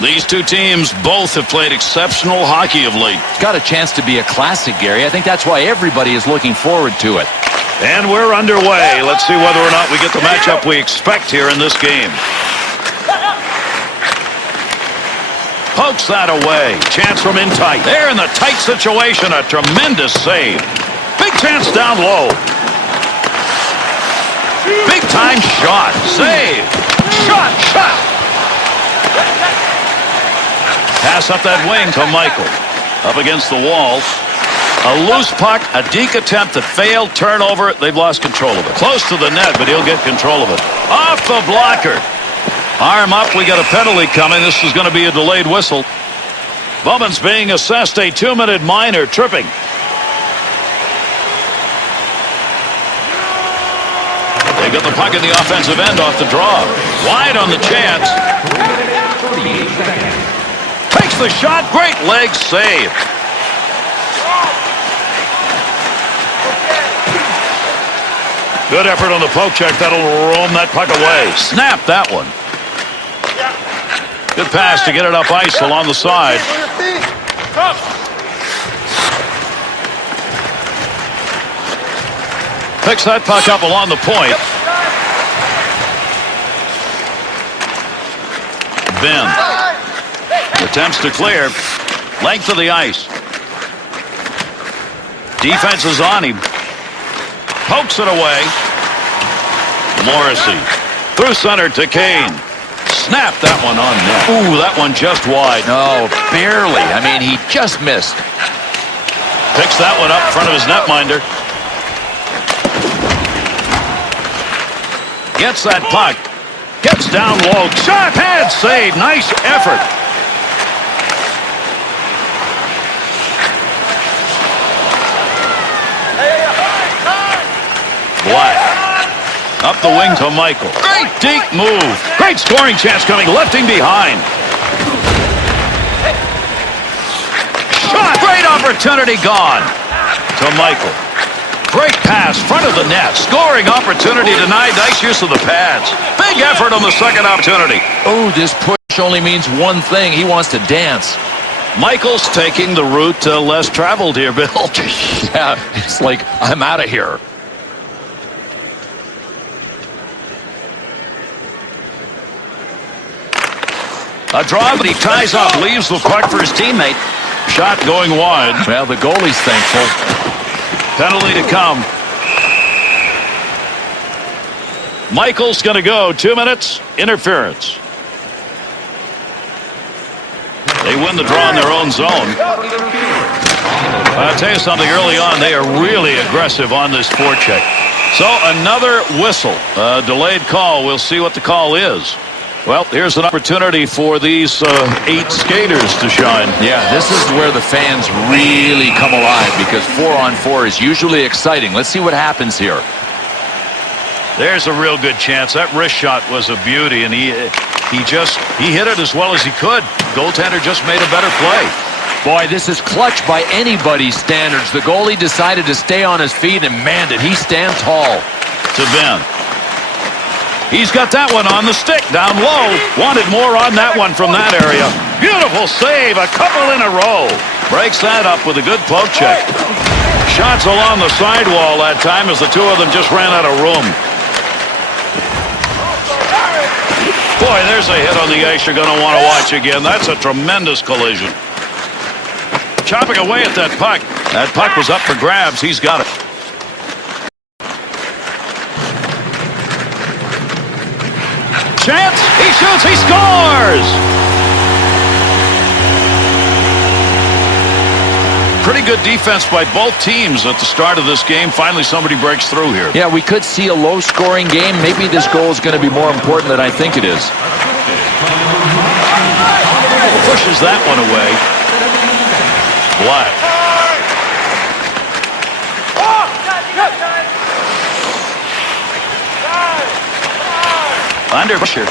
These two teams both have played exceptional hockey of late. It's got a chance to be a classic, Gary. I think that's why everybody is looking forward to it. And we're underway. Let's see whether or not we get the matchup we expect here in this game. Pokes that away. Chance from in tight. There in the tight situation. A tremendous save. Big chance down low. Big time shot. Save. Shot. Pass up that wing to Michael. Up against the wall. A loose puck, a deke attempt that failed, turnover. They've lost control of it. Close to the net, but he'll get control of it. Off the blocker. Arm up, we got a penalty coming. This is going to be a delayed whistle. Bowman's being assessed a 2-minute minor, tripping. They got the puck in the offensive end off the draw. Wide on the chance. Takes the shot, great leg save. Good effort on the poke check. That'll roam that puck away. Snap that one. Good pass to get it up ice along the side. Picks that puck up along the point. Ben attempts to clear. Length of the ice. Defense is on him. Pokes it away. Morrissey through center to Kane. Snap that one on net. Ooh, that one just wide. No, barely. I mean, he just missed. Picks that one up in front of his netminder. Gets that puck. Gets down low. Shot, pad save. Nice effort. Black. Up the wing to Michael. Great deep move. Great scoring chance coming. Lifting behind. Shot. Great opportunity gone. To Michael. Great pass. Front of the net. Scoring opportunity denied. Nice use of the pads. Big effort on the second opportunity. Oh, this push only means one thing. He wants to dance. Michael's taking the route less traveled here, Bill. Yeah, it's like, I'm out of here. A draw, but he ties up, leaves the puck for his teammate. Shot going wide. Well, the goalie's thankful. Penalty to come. Michael's going to go. 2 minutes. Interference. They win the draw in their own zone. I'll tell you something, early on, they are really aggressive on this forecheck. So another whistle. Delayed call. We'll see what the call is. Well, here's an opportunity for these 8 skaters to shine. Yeah, this is where the fans really come alive because 4-on-4 is usually exciting. Let's see what happens here. There's a real good chance. That wrist shot was a beauty, and he hit it as well as he could. Goaltender just made a better play. Boy, this is clutch by anybody's standards. The goalie decided to stay on his feet, and man, did he stand tall. To Ben. He's got that one on the stick, down low. Wanted more on that one from that area. Beautiful save, a couple in a row. Breaks that up with a good poke check. Shots along the sidewall that time as the two of them just ran out of room. Boy, there's a hit on the ice you're going to want to watch again. That's a tremendous collision. Chopping away at that puck. That puck was up for grabs. He's got it. Chance, he shoots, he scores! Pretty good defense by both teams at the start of this game. Finally, somebody breaks through here. Yeah, we could see a low-scoring game. Maybe this goal is going to be more important than I think it is. Pushes that one away. Black. Under pressure.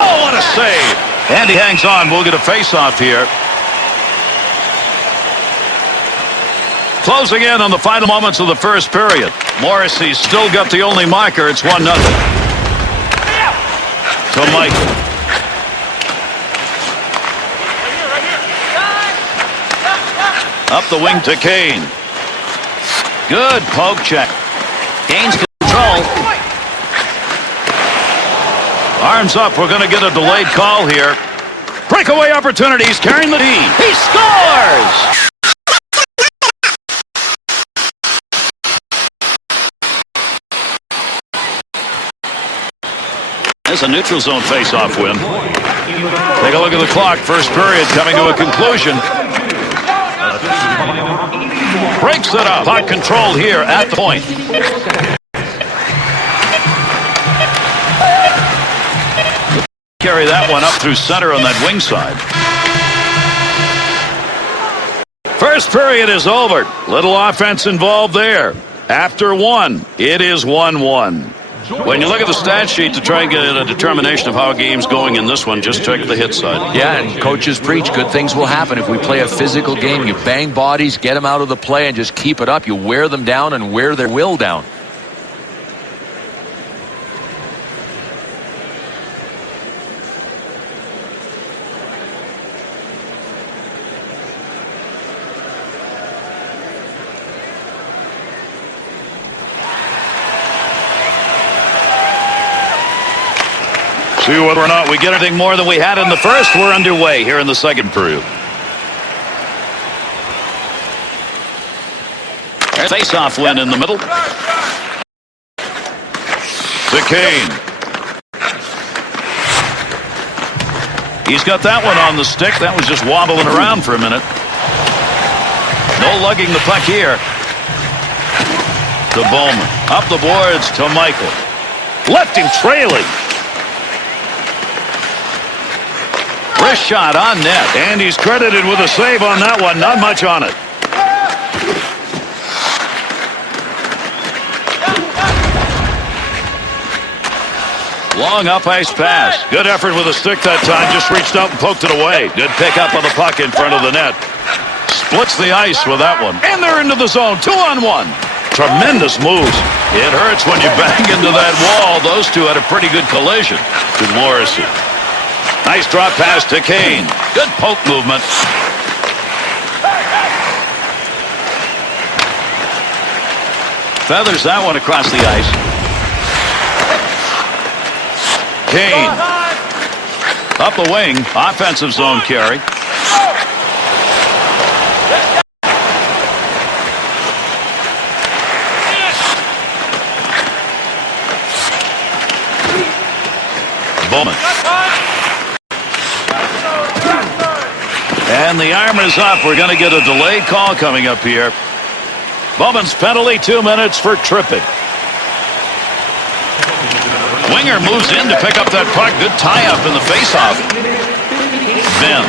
Oh, what a save. And he hangs on. We'll get a face-off here. Closing in on the final moments of the first period. Morrissey's still got the only marker. It's 1-0. So Michael. Up the wing to Kane. Good poke check. Gains control. Arms up. We're going to get a delayed call here. Breakaway opportunities, carrying the team. He scores! There's a neutral zone face-off win. Take a look at the clock. First period coming to a conclusion. Breaks it up. Puck control here at the point. Carry that one up through center on that wing side. First period is over. Little offense involved there. After one, it is 1-1. When you look at the stat sheet to try and get a determination of how a game's going in this one, just check the hit side. Yeah, and coaches preach good things will happen if we play a physical game. You bang bodies, get them out of the play, and just keep it up. You wear them down and wear their will down. See whether or not we get anything more than we had in the first. We're underway here in the second period. Face-off win in the middle. To Kane. He's got that one on the stick. That was just wobbling around for a minute. No lugging the puck here. To Bowman. Up the boards to Michael. Left him trailing. Wrist shot on net, and he's credited with a save on that one. Not much on it. Long up ice pass. Good effort with a stick that time. Just reached out and poked it away. Good pick up of the puck in front of the net. Splits the ice with that one. And they're into the zone. 2-on-1. Tremendous moves. It hurts when you bang into that wall. Those two had a pretty good collision. Good Morrissey. Nice drop pass to Kane. Good poke movement. Feathers that one across the ice. Kane. Up the wing. Offensive zone carry. Bowman. And the arm is up. We're going to get a delayed call coming up here. Bowman's penalty, 2 minutes for tripping. Winger moves in to pick up that puck. Good tie-up in the face-off. Ben.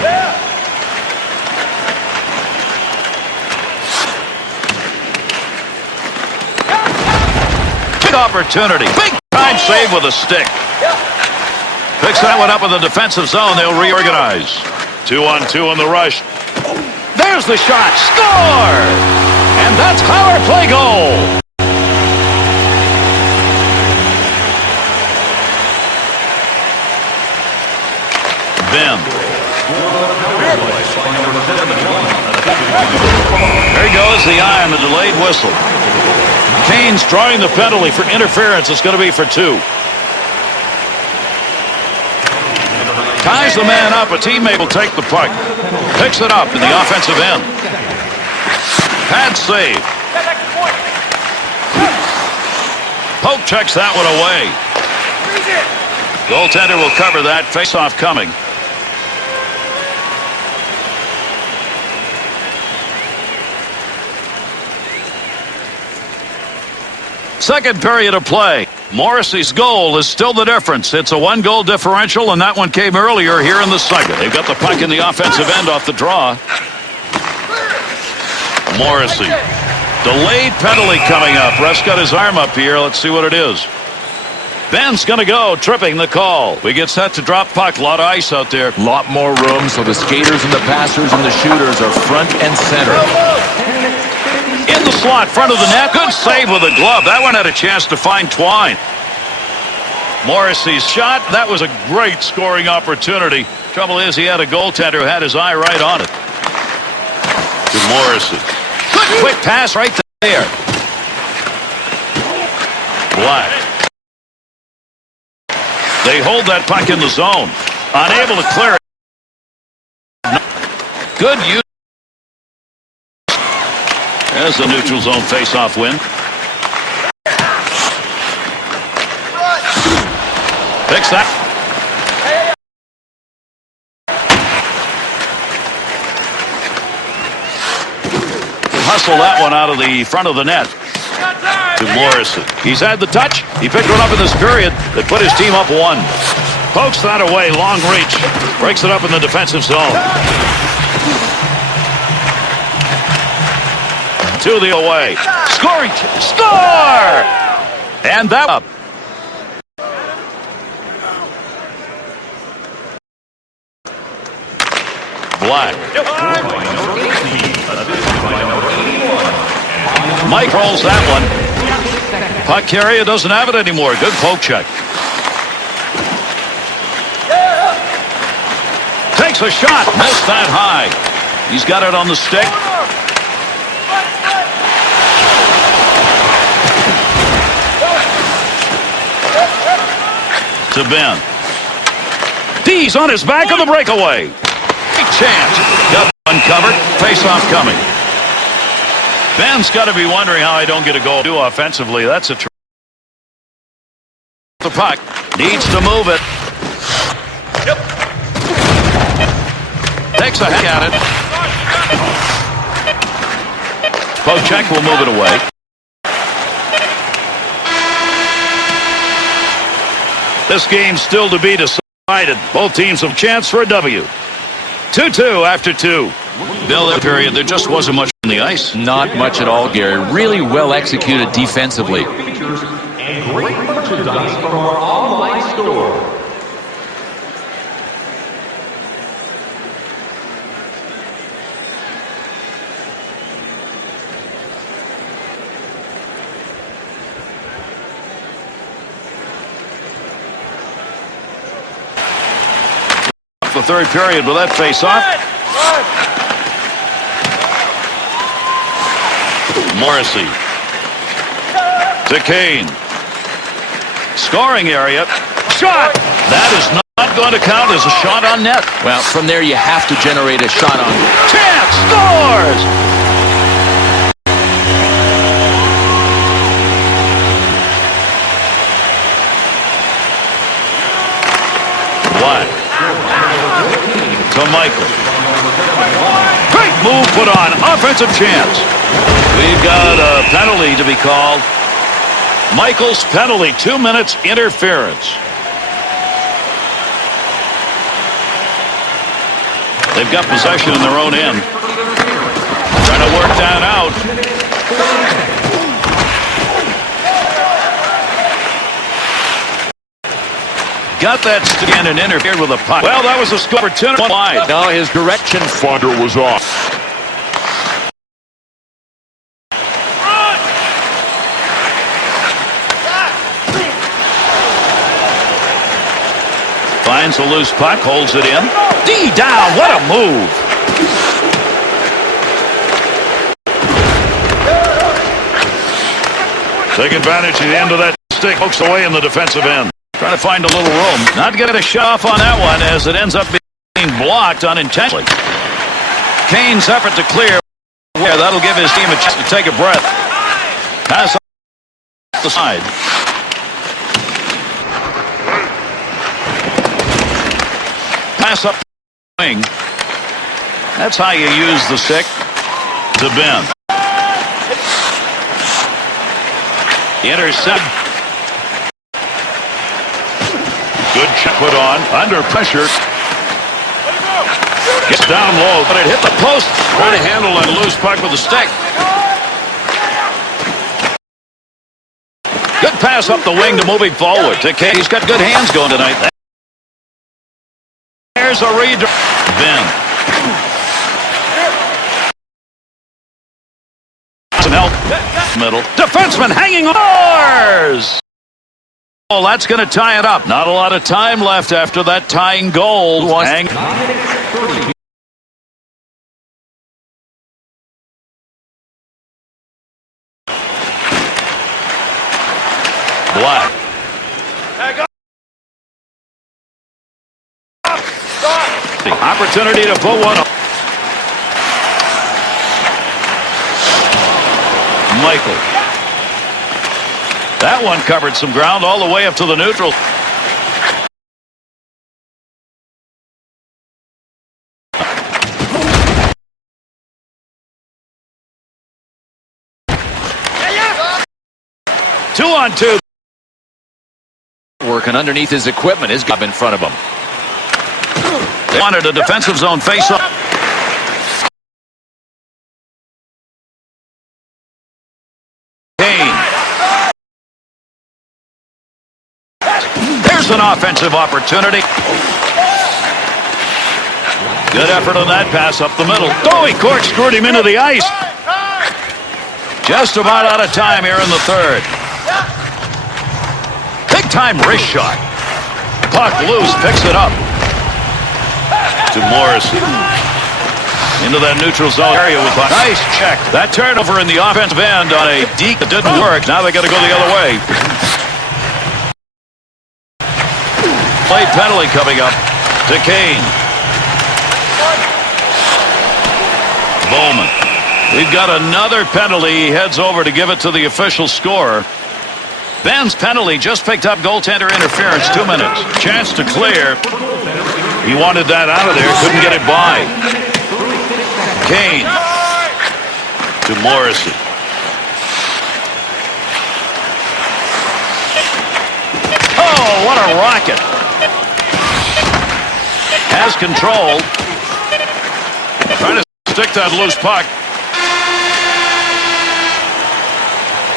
Big opportunity. Big time save with a stick. Picks that one up in the defensive zone. They'll reorganize. 2-on-2 in the rush. There's the shot. Score! And that's power play goal. Ben. There he goes, the eye on the delayed whistle. Kane's drawing the penalty for interference. It's going to be for 2. Ties the man up. A teammate will take the puck. Picks it up in the offensive end. Pad save. Poke checks that one away. Goaltender will cover that. Face-off coming. Second period of play. Morrissey's goal is still the difference. It's a 1-goal differential, and that one came earlier here in the second. They've got the puck in the offensive end off the draw. Morrissey. Delayed penalty coming up. Ref's got his arm up here. Let's see what it is. Ben's going to go, tripping the call. We get set to drop puck. A lot of ice out there. A lot more room, so the skaters and the passers and the shooters are front and center. In the slot, front of the net. Good save with a glove. That one had a chance to find Twine. Morrissey's shot. That was a great scoring opportunity. Trouble is, he had a goaltender who had his eye right on it. To Morrison. Good quick pass right there. Black. They hold that puck in the zone. Unable to clear it. Good use. There's the neutral zone face-off win. Fix that. Hustle that one out of the front of the net. To Morrison. He's had the touch. He picked one up in this period that put his team up 1. Pokes that away. Long reach. Breaks it up in the defensive zone. To the away. Scoring. Score! And that up. Black. Mike rolls that one. Puck carrier doesn't have it anymore. Good poke check. Takes a shot. Missed that high. He's got it on the stick. To Ben. D's on his back on the breakaway. Big chance. Got uncovered. Face-off coming. Ben's got to be wondering how I don't get a goal offensively. That's a the puck. Needs to move it. Yep. Takes a hack at it. Poke check will move it away. This game's still to be decided. Both teams have a chance for a W. 2-2 after 2. Bill, that period, there just wasn't much on the ice. Not much at all, Gary. Really well executed defensively. And great merchandise from our online store. The third period with that face-off. Morrissey. To Kane. Scoring area. Shot! That is not going to count as a shot on net. Well, from there you have to generate a shot on. Chance scores! Black. To Michael. Great move put on. Offensive chance. We've got a penalty to be called. Michael's penalty. 2 minutes interference. They've got possession in their own end. Trying to work that out. Got that stand and interfered with a puck. Well, that was a score opportunity. No, his direction Finder was off. Finds a loose puck, holds it in. D down, what a move. Take advantage of the end of that stick, pokes away in the defensive end. Trying to find a little room. Not getting a shot off on that one as it ends up being blocked unintentionally. Kane's effort to clear. That'll give his team a chance to take a breath. Pass off the side. Pass up the wing. That's how you use the stick. To Ben. Intercept. Good check put on. Under pressure. Gets down low, but it hit the post. Trying to handle that loose puck with the stick. Good pass up the wing to moving forward. To Kane. He's got good hands going tonight. There's a redirect. Ben. Some help. Middle. Defenseman hanging on. Oh, that's going to tie it up. Not a lot of time left after that tying goal. opportunity to put one. Michael. That one covered some ground all the way up to the neutral. Two on two. Working underneath his equipment. His job in front of him. They wanted a defensive zone face-off. Kane. There's an offensive opportunity. Good effort on that pass up the middle. Oh, he corkscrewed him into the ice. Just about out of time here in the third. Big-time wrist shot. Puck loose, picks it up. To Morrison. Into that neutral zone area with a nice check. That turnover in the offensive end on a deke that didn't work. Now they got to go the other way. Play penalty coming up to Kane. Bowman. We've got another penalty. He heads over to give it to the official scorer. Ben's penalty just picked up goaltender interference. 2 minutes. Chance to clear. He wanted that out of there. Couldn't get it by. Kane. To Morrison. Oh, what a rocket. Has control. Trying to stick that loose puck.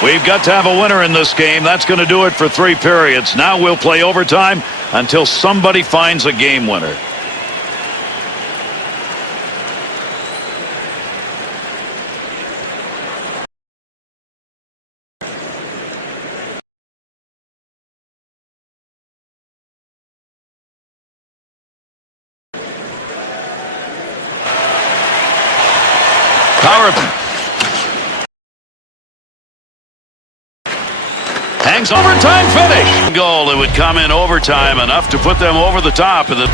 We've got to have a winner in this game. That's going to do it for 3 periods. Now we'll play overtime until somebody finds a game winner. Power. Hangs overtime finish. Goal. It would come in overtime enough to put them over the top of the